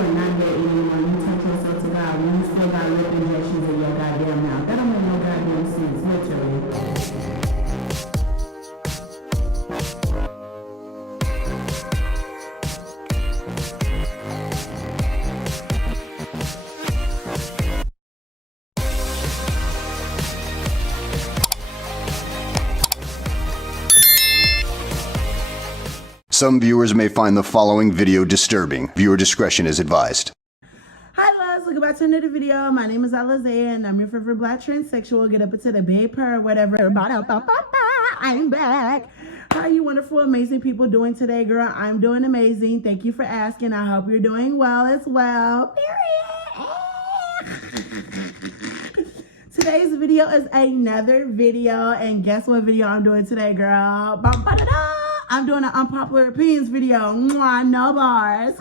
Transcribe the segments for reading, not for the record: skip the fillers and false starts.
are not gay anymore, you touch yourself to God when you still got lip injections in your goddamn mouth. That don't make no goddamn sense, literally. Some viewers may find the following video disturbing. Viewer discretion is advised. Hi loves, welcome back to another video. My name is Alizé and I'm your favorite black transsexual. Get up into the big purr, whatever. I'm back. How are you wonderful, amazing people doing today, girl? I'm doing amazing. Thank you for asking. I hope you're doing well as well. Period. Today's video is another video, and guess what video I'm doing today, girl? I'm doing an unpopular opinions video. Mwah, no bars.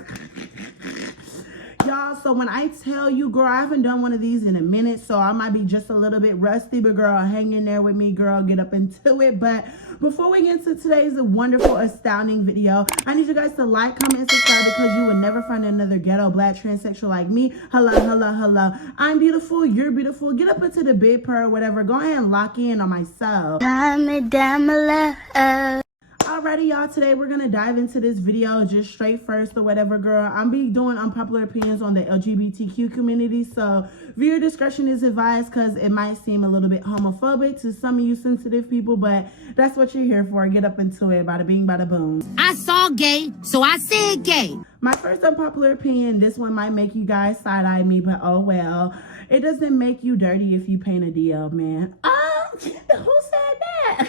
Y'all, so when I tell you, girl, I haven't done one of these in a minute, so I might be just a little bit rusty, but girl, hang in there with me, girl. Get up into it. But before we get into today's wonderful, astounding video, I need you guys to like, comment, and subscribe because you will never find another ghetto black transsexual like me. Hello, hello, hello. I'm beautiful. You're beautiful. Get up into the big purr, whatever. Go ahead and lock in on myself. Alrighty, y'all, today we're gonna dive into this video just straight first or whatever, girl. I'm be doing unpopular opinions on the LGBTQ community, so viewer discretion is advised because it might seem a little bit homophobic to some of you sensitive people, but that's what you're here for. Get up into it. Bada bing, bada boom. I saw gay, so I said gay. My first unpopular opinion, this one might make you guys side-eye me, but oh well. It doesn't make you dirty if you paint a DL, man. Who said that?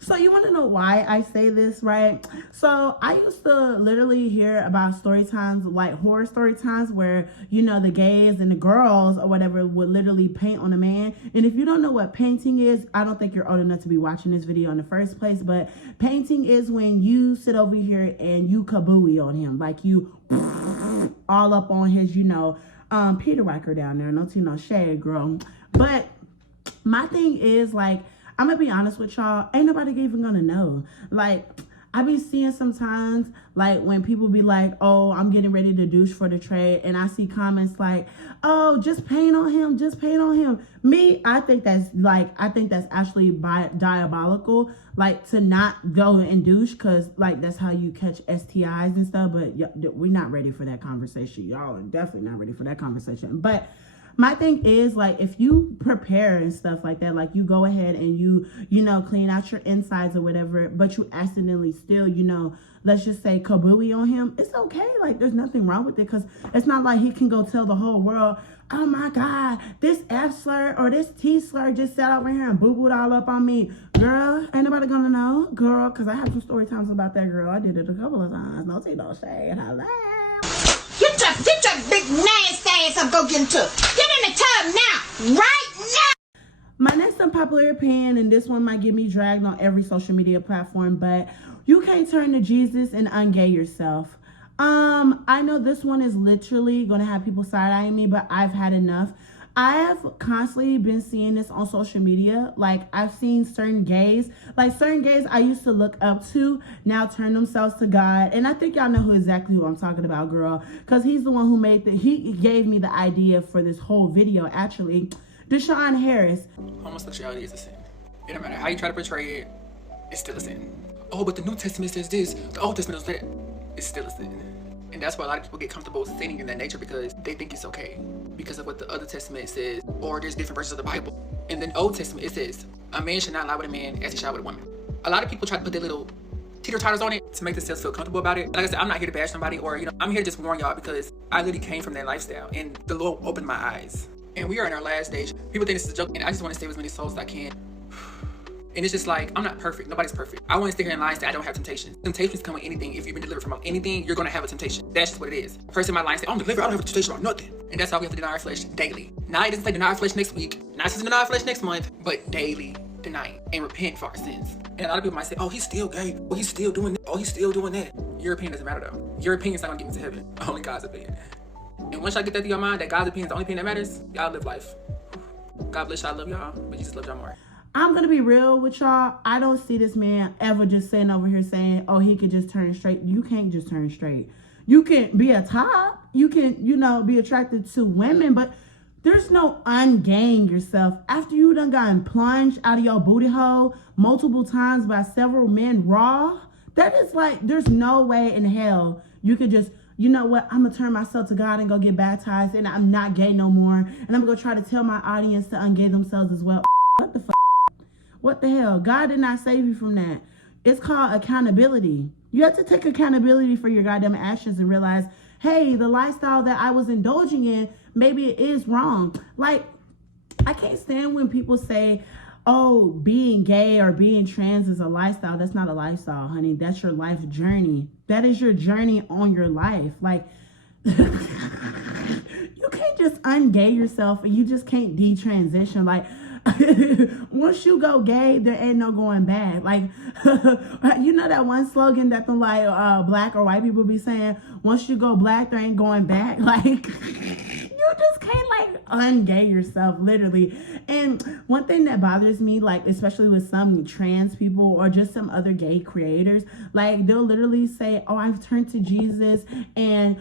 So you want to know why I say this, right? So I used to literally hear about story times, like horror story times where, you know, the gays and the girls or whatever would literally paint on a man. And if you don't know what painting is, I don't think you're old enough to be watching this video in the first place. But painting is when you sit over here and you kabooey on him. Like you all up on his, you know, Peter Wacker down there. No tea, no shade, girl. But my thing is, like, I'm gonna be honest with y'all, ain't nobody even gonna know. Like, I be seeing sometimes, like, when people be like, oh, I'm getting ready to douche for the trade, and I see comments like, oh, just paint on him, just paint on him. Me, I think that's actually diabolical, like, to not go and douche, because, like, that's how you catch STIs and stuff, but we're not ready for that conversation. Y'all are definitely not ready for that conversation. But my thing is, like, if you prepare and stuff like that, like, you go ahead and you know, clean out your insides or whatever, but you accidentally still, you know, let's just say kabooey on him, it's okay. Like, there's nothing wrong with it, because it's not like he can go tell the whole world, oh my God, this F slur or this T slur just sat over here and boo-booed all up on me. Girl, ain't nobody gonna know, girl, because I have some story times about that, girl. I did it a couple of times. No tea, no shade. Hello. Get your big nasty ass up, go get in the tub. Get in the tub now, right now. My next unpopular opinion, and this one might get me dragged on every social media platform, but you can't turn to Jesus and ungay yourself. I know this one is literally gonna have people side-eyeing me, but I've had enough. I have constantly been seeing this on social media. Like, I've seen certain gays I used to look up to now turn themselves to God. And I think y'all know exactly who I'm talking about, girl, because he's the one who he gave me the idea for this whole video, actually. Deshaun Harris. Homosexuality is a sin. It don't matter how you try to portray it, it's still a sin. Oh, but the New Testament says this, the Old Testament says that. It's still a sin. And that's why a lot of people get comfortable sinning in that nature, because they think it's okay because of what the other testament says, or there's different versions of the Bible. In the Old Testament, it says a man should not lie with a man as he shall with a woman. A lot of people try to put their little teeter-totters on it to make themselves feel comfortable about it. Like I said, I'm not here to bash somebody, or, you know, I'm here to just warn y'all, because I literally came from that lifestyle and the Lord opened my eyes. And we are in our last stage. People think this is a joke, and I just want to save as many souls as I can. And it's just like, I'm not perfect. Nobody's perfect. I want to sit here and lie and say I don't have temptations. Temptations come with anything. If you've been delivered from anything, you're going to have a temptation. That's just what it is. A person might lie and say, I'm delivered. I don't have a temptation about nothing. And that's why we have to deny our flesh daily. Now, it doesn't say deny our flesh next week. Not just deny our flesh next month, but daily deny and repent for our sins. And a lot of people might say, oh, he's still gay. Oh, he's still doing that. Oh, he's still doing that. Your opinion doesn't matter, though. Your opinion's not going to get me to heaven. Only God's opinion. And once y'all get that through your mind, that God's opinion is the only opinion that matters, y'all live life. God bless y'all. I love y'all, but Jesus loves y'all more. I'm gonna be real with y'all. I don't see this man ever just sitting over here saying, oh, he could just turn straight. You can't just turn straight. You can be a top. You can, be attracted to women, but there's no ungaying yourself after you done gotten plunged out of your booty hole multiple times by several men raw. That is like, there's no way in hell you could just, you know what, I'm gonna turn myself to God and go get baptized and I'm not gay no more. And I'm gonna try to tell my audience to ungay themselves as well. What the fuck? What the hell? God did not save you from that. It's called accountability. You have to take accountability for your goddamn actions and realize, hey, the lifestyle that I was indulging in, maybe it is wrong. Like, I can't stand when people say, oh, being gay or being trans is a lifestyle. That's not a lifestyle, honey. That's your life journey. That is your journey on your life. Like, you can't just ungay yourself and you just can't detransition. Like, once you go gay, there ain't no going back. Like, you know that one slogan that the black or white people be saying, once you go black, there ain't going back. Like, you just can't ungay yourself, literally. And one thing that bothers me, especially with some trans people or just some other gay creators, they'll literally say, oh, I've turned to Jesus and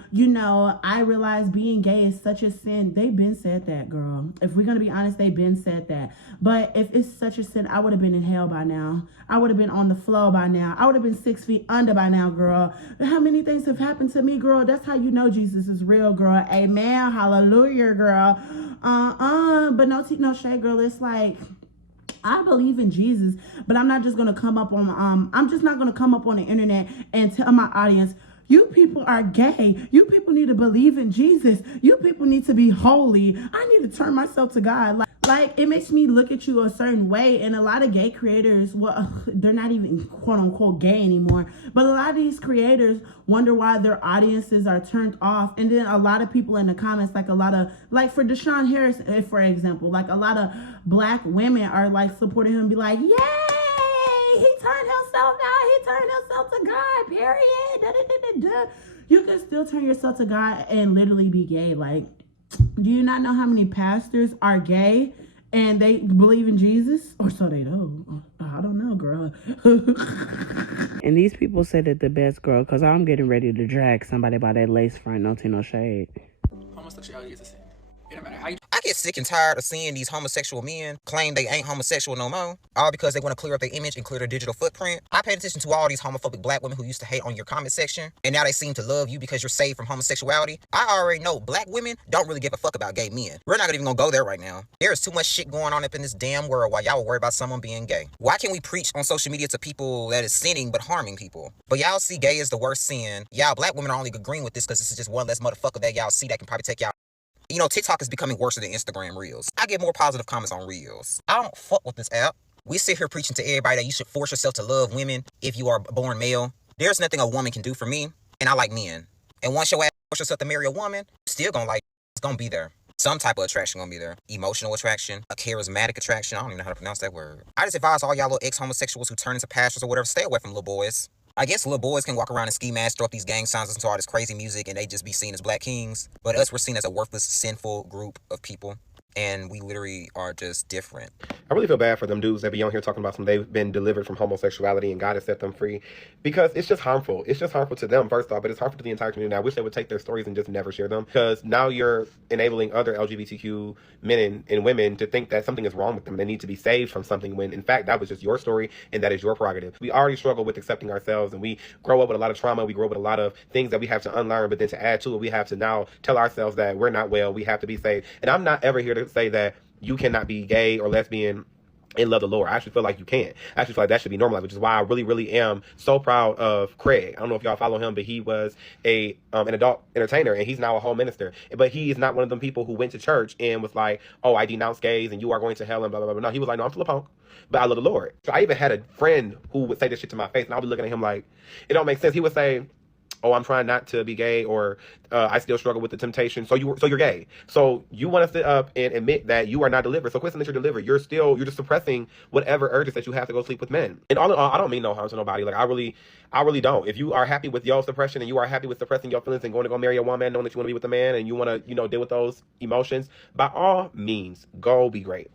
I realize being gay is such a sin. They've been said that, girl. If we're gonna be honest, they've been said that. But if it's such a sin, I would have been in hell by now. I would have been on the floor by now. I would have been 6 feet under by now, girl. How many things have happened to me, girl? That's how you know Jesus is real, girl. Amen. Hallelujah, girl. But no shade, girl. It's like, I believe in Jesus, but I'm not just gonna come up on I'm just not gonna come up on the internet and tell my audience, you people are gay. You people need to believe in Jesus. You people need to be holy. I need to turn myself to God. Like it makes me look at you a certain way. And a lot of gay creators, well, they're not even quote unquote gay anymore. But a lot of these creators wonder why their audiences are turned off. And then a lot of people in the comments, for Deshaun Harris, for example, a lot of black women are supporting him and be like, yay! He turned himself out. He turned himself to God, period. Da, da, da, da, da. You can still turn yourself to God and literally be gay. Do you not know how many pastors are gay and they believe in Jesus? Or so they do. I don't know, girl. And these people said it the best, girl, because I'm getting ready to drag somebody by that lace front. No tea, no shade. Homosexuality is a sin. It don't matter how you... I get sick and tired of seeing these homosexual men claim they ain't homosexual no more, all because they want to clear up their image and clear their digital footprint. I paid attention to all these homophobic black women who used to hate on your comment section, and now they seem to love you because you're saved from homosexuality. I already know black women don't really give a fuck about gay men. We're not even gonna go there right now. There is too much shit going on up in this damn world while y'all worry about someone being gay. Why can't we preach on social media to people that is sinning but harming people? But y'all see gay as the worst sin. Y'all black women are only agreeing with this because this is just one less motherfucker that y'all see that can probably take y'all. TikTok is becoming worse than Instagram Reels. I get more positive comments on Reels. I don't fuck with this app. We sit here preaching to everybody that you should force yourself to love women if you are born male. There's nothing a woman can do for me, and I like men. And once your ass force yourself to marry a woman, still gonna it's gonna be there. Some type of attraction gonna be there. Emotional attraction, a charismatic attraction. I don't even know how to pronounce that word. I just advise all y'all little ex-homosexuals who turn into pastors or whatever, stay away from little boys. I guess little boys can walk around in ski masks, throw up these gang signs, listen to all this crazy music, and they just be seen as black kings. But us, we're seen as a worthless, sinful group of people. And we literally are just different. I really feel bad for them dudes that be on here talking about they've been delivered from homosexuality and God has set them free, because it's just harmful. It's just harmful to them, first off, but it's harmful to the entire community. I wish they would take their stories and just never share them, because now you're enabling other LGBTQ men and women to think that something is wrong with them. They need to be saved from something, when in fact that was just your story and that is your prerogative. We already struggle with accepting ourselves, and we grow up with a lot of trauma. We grow up with a lot of things that we have to unlearn, but then to add to it, we have to now tell ourselves that we're not well, we have to be saved. And I'm not ever here to say that you cannot be gay or lesbian and love the Lord. I actually feel like you can. I actually feel like that should be normalized, which is why I really, really am so proud of Craig. I don't know if y'all follow him, but he was an adult entertainer, and he's now a whole minister. But he is not one of them people who went to church and was like, oh, I denounce gays and you are going to hell and blah, blah, blah. No, he was like, no, I'm still a punk, but I love the Lord. So I even had a friend who would say this shit to my face, and I'll be looking at him like, it don't make sense. He would say, oh, I'm trying not to be gay, or I still struggle with the temptation. So you're gay. So you want to sit up and admit that you are not delivered. So quit saying that you're delivered. You're just suppressing whatever urges that you have to go sleep with men. And all in all, I don't mean no harm to nobody. Like I really don't. If you are happy with your suppression and you are happy with suppressing your feelings and going to go marry a woman, knowing that you want to be with a man and you want to, deal with those emotions, by all means, go be great.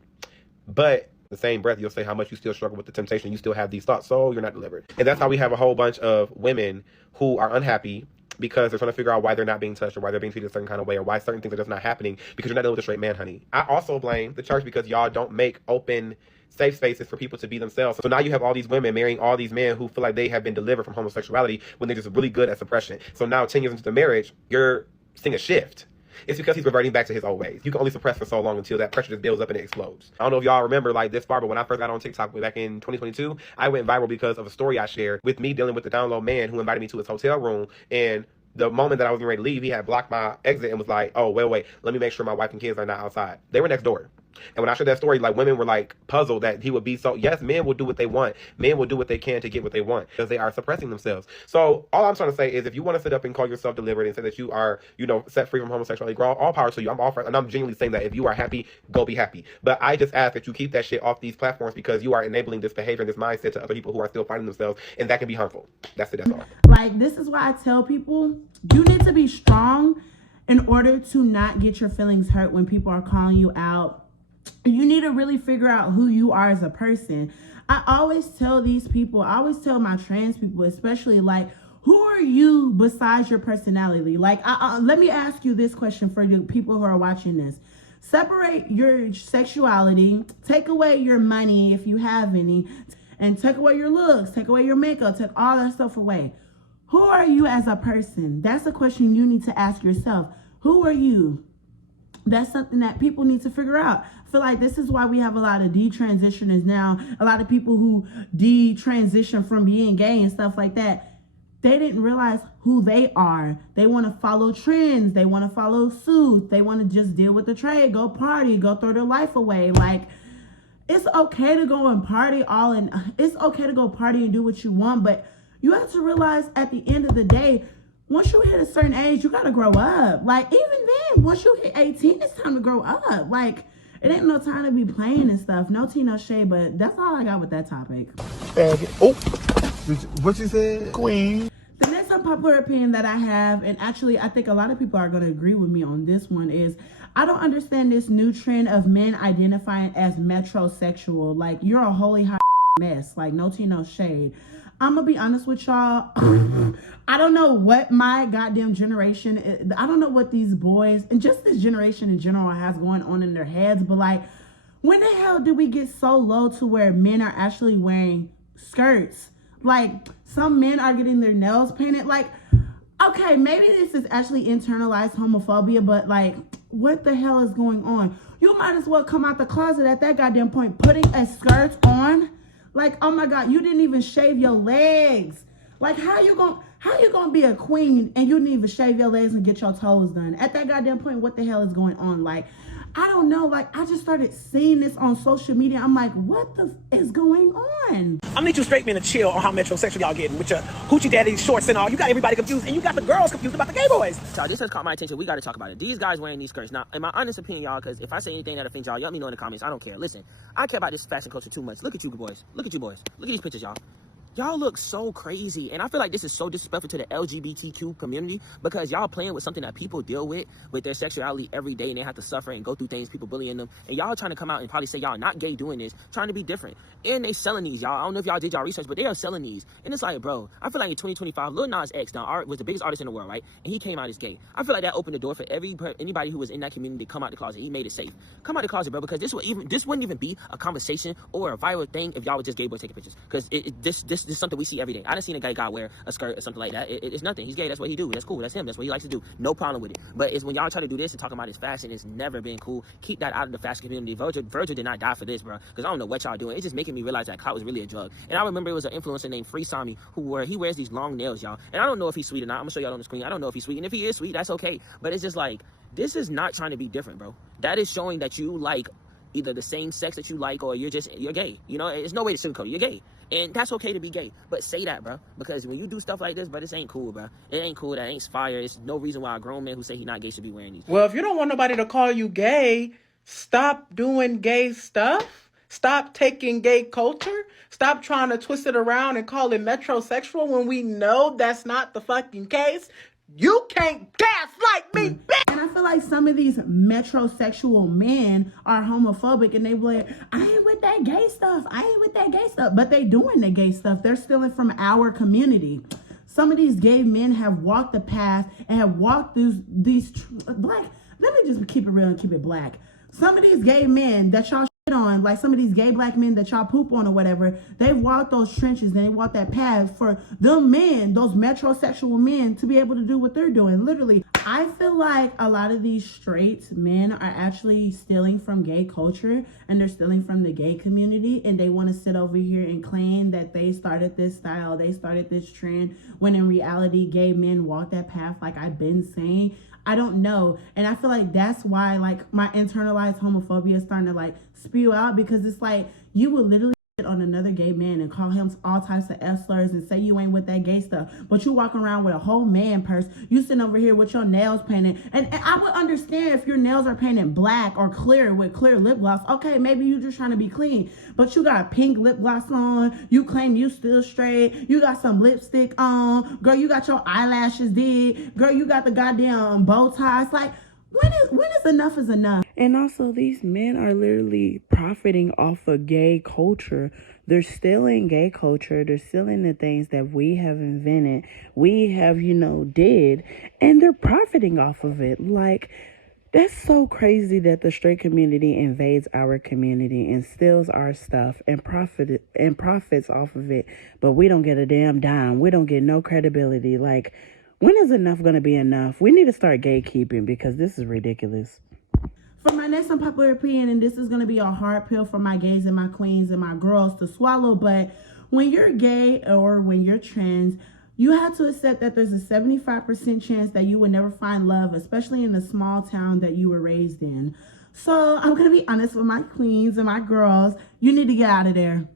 But the same breath, you'll say how much you still struggle with the temptation. You still have these thoughts, so you're not delivered. And that's how we have a whole bunch of women who are unhappy because they're trying to figure out why they're not being touched or why they're being treated a certain kind of way or why certain things are just not happening because you're not dealing with a straight man, honey. I also blame the church because y'all don't make open, safe spaces for people to be themselves. So now you have all these women marrying all these men who feel like they have been delivered from homosexuality when they're just really good at suppression. So now 10 years into the marriage, you're seeing a shift. It's because he's reverting back to his old ways. You can only suppress for so long until that pressure just builds up and it explodes. I don't know if y'all remember like this far, but when I first got on TikTok back in 2022, I went viral because of a story I shared with me dealing with the down low man who invited me to his hotel room. And the moment that I was getting ready to leave, he had blocked my exit and was like, oh, wait, let me make sure my wife and kids are not outside. They were next door. And when I shared that story, like women were like puzzled that he would be so, yes, men will do what they want. Men will do what they can to get what they want because they are suppressing themselves. So all I'm trying to say is if you want to sit up and call yourself delivered and say that you are, set free from homosexuality, girl, all power to you. I'm all for it. And I'm genuinely saying that if you are happy, go be happy. But I just ask that you keep that shit off these platforms because you are enabling this behavior and this mindset to other people who are still finding themselves. And that can be harmful. That's it. That's all. Like, this is why I tell people, you need to be strong in order to not get your feelings hurt when people are calling you out. You need to really figure out who you are as a person. I always tell these people, I always tell my trans people, especially, like, who are you besides your personality? Like, let me ask you this question for the people who are watching this. Separate your sexuality, take away your money if you have any, and take away your looks, take away your makeup, take all that stuff away. Who are you as a person? That's a question you need to ask yourself. Who are you? That's something that people need to figure out. I feel like this is why we have a lot of detransitioners now. A lot of people who detransition from being gay and stuff like that. They didn't realize who they are. They want to follow trends. They want to follow suits. They want to just deal with the trade, go party, go throw their life away. Like, it's okay to go and party it's okay to go party and do what you want, but you have to realize at the end of the day, once you hit a certain age, you got to grow up. Like, even then, once you hit 18, it's time to grow up. Like, it ain't no time to be playing and stuff. No tea, no shade, but that's all I got with that topic. Oh, what you said? Queen. The next unpopular opinion that I have, and actually I think a lot of people are going to agree with me on this one, is I don't understand this new trend of men identifying as metrosexual. Like, you're a holy hot mess. Like, no tea, no shade. I'm gonna be honest with y'all. I don't know what my goddamn generation, I don't know what these boys and just this generation in general has going on in their heads, but like, when the hell did we get so low to where men are actually wearing skirts? Like, some men are getting their nails painted. Like, okay, maybe this is actually internalized homophobia, but like, what the hell is going on? You might as well come out the closet at that goddamn point, putting a skirt on. Like, oh my God, you didn't even shave your legs. Like, how you gonna be a queen and you didn't even shave your legs and get your toes done? At that goddamn point, what the hell is going on? Like, I don't know. Like, I just started seeing this on social media. I'm like, what the is going on? I need you straight men to chill on how metrosexual y'all getting with your hoochie daddy shorts and all. You got everybody confused, and you got the girls confused about the gay boys. Y'all, this has caught my attention. We got to talk about it. These guys wearing these skirts. Now, in my honest opinion, y'all, because if I say anything that offends y'all, let me know in the comments. I don't care. Listen, I care about this fashion culture too much. Look at you boys. Look at you boys. Look at these pictures, y'all. Y'all look so crazy, and I feel like this is so disrespectful to the LGBTQ community because y'all playing with something that people deal with their sexuality every day, and they have to suffer and go through things, people bullying them, and y'all trying to come out and probably say y'all not gay doing this, trying to be different, and they selling these, y'all. I don't know if y'all did y'all research, but they are selling these, and it's like, bro, I feel like in 2025, Lil Nas X now was the biggest artist in the world, right? And he came out as gay. I feel like that opened the door for anybody who was in that community to come out the closet. He made it safe. Come out the closet, bro, because this wouldn't even be a conversation or a viral thing if y'all were just gay boys taking pictures, because this is something we see every day. I done seen a gay guy wear a skirt or something like that. It's nothing. He's gay. That's what he do. That's cool. That's him. That's what he likes to do. No problem with it. But it's when y'all try to do this and talking about his fashion, it's never been cool. Keep that out of the fashion community. Virgil did not die for this, bro. Because I don't know what y'all doing. It's just making me realize that clout was really a drug. And I remember it was an influencer named Free Sami he wears these long nails, y'all. And I don't know if he's sweet or not. I'm gonna show y'all on the screen. I don't know if he's sweet. And if he is sweet, that's okay. But it's just like, this is not trying to be different, bro. That is showing that you like either the same sex that you like or you're gay. You know, there's no way to sugarcoat it. You're gay. And that's okay to be gay. But say that, bro. Because when you do stuff like this, bro, this ain't cool, bro. It ain't cool. That ain't fire. It's no reason why a grown man who say he not gay should be wearing these. Well, if you don't want nobody to call you gay, stop doing gay stuff. Stop taking gay culture. Stop trying to twist it around and call it metrosexual when we know that's not the fucking case. You can't gaslight me, bitch! And I feel like some of these metrosexual men are homophobic and they be like, I ain't with that gay stuff. I ain't with that gay stuff. But they doing the gay stuff. They're stealing from our community. Some of these gay men have walked the path and have walked these black. Let me just keep it real and keep it black. Some of these gay men that y'all shit on, like some of these gay black men that y'all poop on or whatever, they've walked those trenches and they walked that path for them men, those metrosexual men, to be able to do what they're doing. Literally, I feel like a lot of these straight men are actually stealing from gay culture and they're stealing from the gay community, and they want to sit over here and claim that they started this style, they started this trend, when in reality, gay men walk that path like I've been saying. I don't know. And I feel like that's why like my internalized homophobia is starting to like spew out, because it's like you would literally shit on another gay man and call him all types of F slurs and say you ain't with that gay stuff, but you walk around with a whole man purse. You sitting over here with your nails painted. And I would understand if your nails are painted black or clear with clear lip gloss. Okay, maybe you just trying to be clean, but you got pink lip gloss on. You claim you still straight. You got some lipstick on. Girl, you got your eyelashes did. Girl, you got the goddamn bow ties. Like, when is enough is enough? And also, these men are literally profiting off of gay culture. They're stealing gay culture. They're stealing the things that we have invented. We have, did. And they're profiting off of it. Like, that's so crazy that the straight community invades our community and steals our stuff and profits off of it. But we don't get a damn dime. We don't get no credibility. Like, when is enough going to be enough? We need to start gatekeeping, because this is ridiculous. For my next unpopular opinion, and this is going to be a hard pill for my gays and my queens and my girls to swallow, but when you're gay or when you're trans, you have to accept that there's a 75% chance that you will never find love, especially in the small town that you were raised in. So I'm going to be honest with my queens and my girls. You need to get out of there.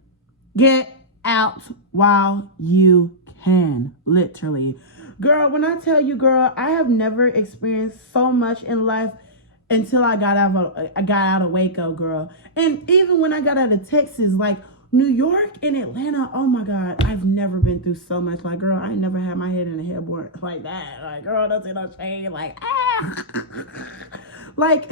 Get out while you can, literally. Girl, when I tell you, girl, I have never experienced so much in life until I got out of Waco, girl. And even when I got out of Texas, like New York and Atlanta, oh my God, I've never been through so much. Like, girl, I ain't never had my head in a headboard like that. Like, girl, don't say no shade. Like, like,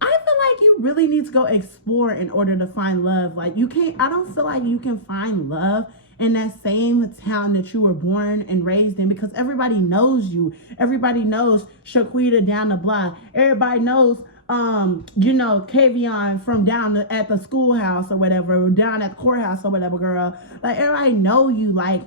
I feel like you really need to go explore in order to find love. Like, I don't feel like you can find love in that same town that you were born and raised in, because everybody knows you. Everybody knows Shaquita down the block. Everybody knows, Kavion from down at the schoolhouse or whatever, or down at the courthouse or whatever, girl. Like, everybody know you. Like,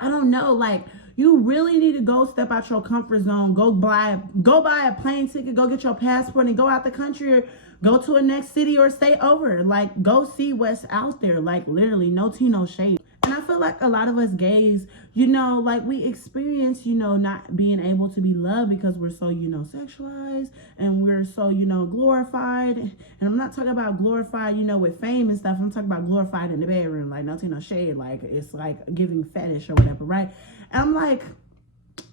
I don't know, like, you really need to go step out your comfort zone. Go buy a plane ticket, go get your passport and go out the country, or go to a next city or stay over. Like, go see what's out there. Like, literally, no tea, no shade. And I feel like a lot of us gays, like we experience, not being able to be loved because we're so, sexualized and we're so, glorified. And I'm not talking about glorified, with fame and stuff. I'm talking about glorified in the bedroom, like no tea, no shade. Like, it's like giving fetish or whatever, right? And I'm like,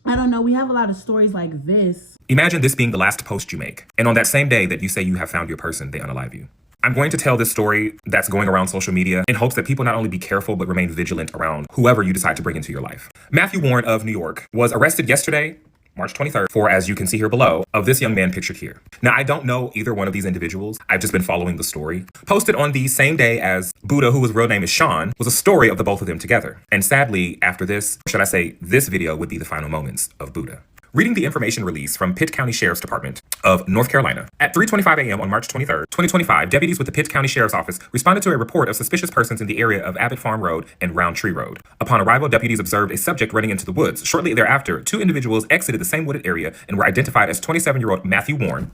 I don't know. We have a lot of stories like this. Imagine this being the last post you make, and on that same day that you say you have found your person, they unalive you. I'm going to tell this story that's going around social media in hopes that people not only be careful, but remain vigilant around whoever you decide to bring into your life. Matthew Warren of New York was arrested yesterday, March 23rd, for, as you can see here below, of this young man pictured here. Now, I don't know either one of these individuals. I've just been following the story. Posted on the same day as Buddha, whose real name is Sean, was a story of the both of them together. And sadly, after this, or should I say, this video would be the final moments of Buddha. Reading the information release from Pitt County Sheriff's Department of North Carolina. At 3:25 a.m. on March 23rd, 2025, deputies with the Pitt County Sheriff's Office responded to a report of suspicious persons in the area of Abbott Farm Road and Roundtree Road. Upon arrival, deputies observed a subject running into the woods. Shortly thereafter, two individuals exited the same wooded area and were identified as 27-year-old Matthew Warren,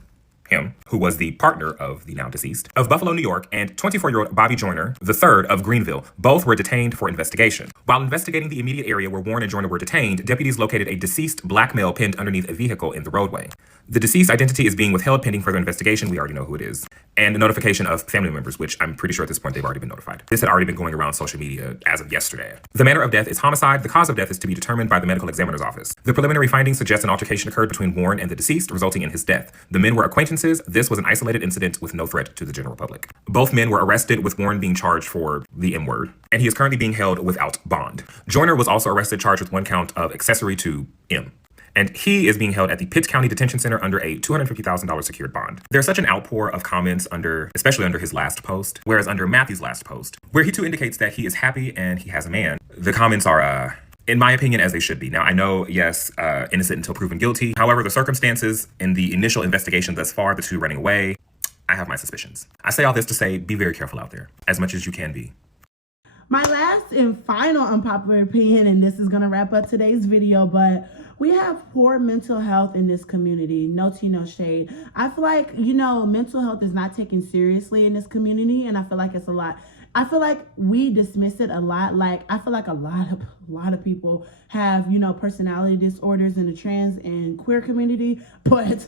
him, who was the partner of the now deceased, of Buffalo, New York, and 24-year-old Bobby Joyner, the third of Greenville. Both were detained for investigation. While investigating the immediate area where Warren and Joyner were detained, deputies located a deceased black male pinned underneath a vehicle in the roadway. The deceased identity is being withheld pending further investigation. We already know who it is. And a notification of family members, which I'm pretty sure at this point they've already been notified. This had already been going around social media as of yesterday. The manner of death is homicide. The cause of death is to be determined by the medical examiner's office. The preliminary findings suggest an altercation occurred between Warren and the deceased, resulting in his death. The men were acquaintances. This was an isolated incident with no threat to the general public. Both men were arrested, with Warren being charged for the M-word, and he is currently being held without bond. Joyner was also arrested, charged with one count of accessory to M. and he is being held at the Pitt County Detention Center under a $250,000 secured bond. There's such an outpour of comments especially under his last post, whereas under Matthew's last post, where he too indicates that he is happy and he has a man, the comments are, in my opinion, as they should be. Now, I know, yes, innocent until proven guilty. However, the circumstances in the initial investigation thus far, the two running away, I have my suspicions. I say all this to say, be very careful out there, as much as you can be. My last and final unpopular opinion, and this is going to wrap up today's video, but we have poor mental health in this community. No tea, no shade. I feel like, you know, mental health is not taken seriously in this community, and I feel like it's a lot. I feel like we dismiss it a lot. Like, I feel like a lot of people have, you know, personality disorders in the trans and queer community, but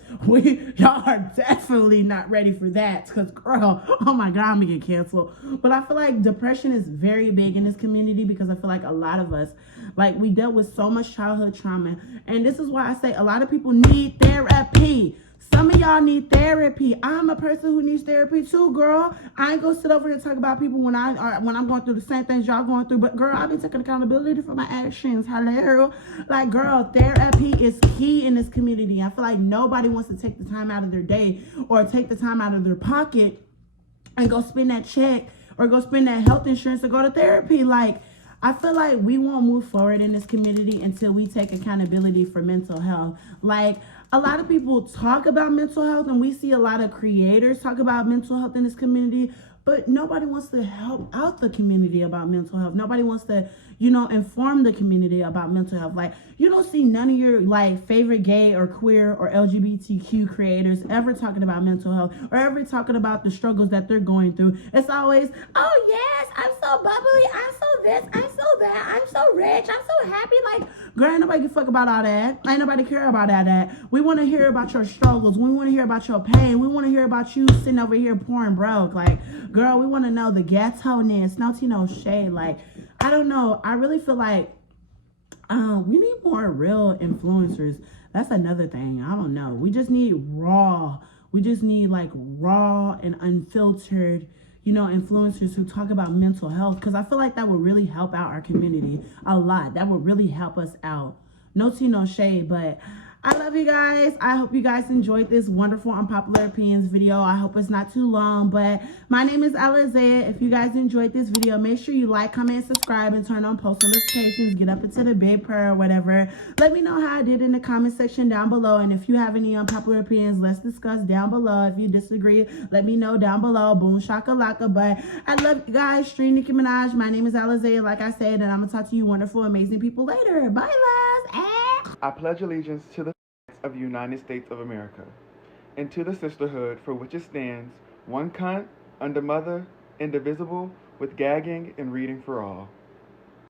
y'all are definitely not ready for that, because girl, oh my God, I'm gonna get canceled. But I feel like depression is very big in this community, because I feel like a lot of us, like, we dealt with so much childhood trauma, and this is why I say a lot of people need therapy. Some of y'all need therapy. I'm a person who needs therapy too, girl. I ain't gonna sit over here and talk about people when I'm going through the same things y'all going through. But girl, I've been taking accountability for my actions. Hello. Like, girl, therapy is key in this community. I feel like nobody wants to take the time out of their day or take the time out of their pocket and go spend that check or go spend that health insurance to go to therapy. Like, I feel like we won't move forward in this community until we take accountability for mental health. Like, a lot of people talk about mental health, and we see a lot of creators talk about mental health in this community, but nobody wants to help out the community about mental health. Nobody wants to, you know, inform the community about mental health. Like, you don't see none of your, like, favorite gay or queer or LGBTQ creators ever talking about mental health or ever talking about the struggles that they're going through. It's always, oh yes, I'm so bubbly, I'm so this, I'm so that, I'm so rich, I'm so happy. Like, girl, ain't nobody give a fuck about all that. Ain't nobody care about all that. We want to hear about your struggles. We want to hear about your pain. We want to hear about you sitting over here pouring broke. Like, girl, we want to know the ghetto-ness. No tea, no shade. Like, I don't know. I really feel like we need more real influencers. That's another thing. I don't know. We just need raw. We just need, like, raw and unfiltered, you know, influencers who talk about mental health, because I feel like that would really help out our community a lot. That would really help us out. No tea, no shade, but I love you guys. I hope you guys enjoyed this wonderful unpopular opinions video. I hope it's not too long, but my name is Alizea. If you guys enjoyed this video, make sure you like, comment, subscribe, and turn on post notifications. Get up into the big prayer or whatever. Let me know how I did in the comment section down below, and if you have any unpopular opinions, let's discuss down below. If you disagree, let me know down below. Boom shakalaka. But I love you guys. Stream Nicki Minaj. My name is Alizea, like I said, and I'm gonna talk to you wonderful, amazing people later. Bye, loves. I pledge allegiance to the of the United States of America, and to the sisterhood for which it stands, one cunt, under mother, indivisible, with gagging and reading for all.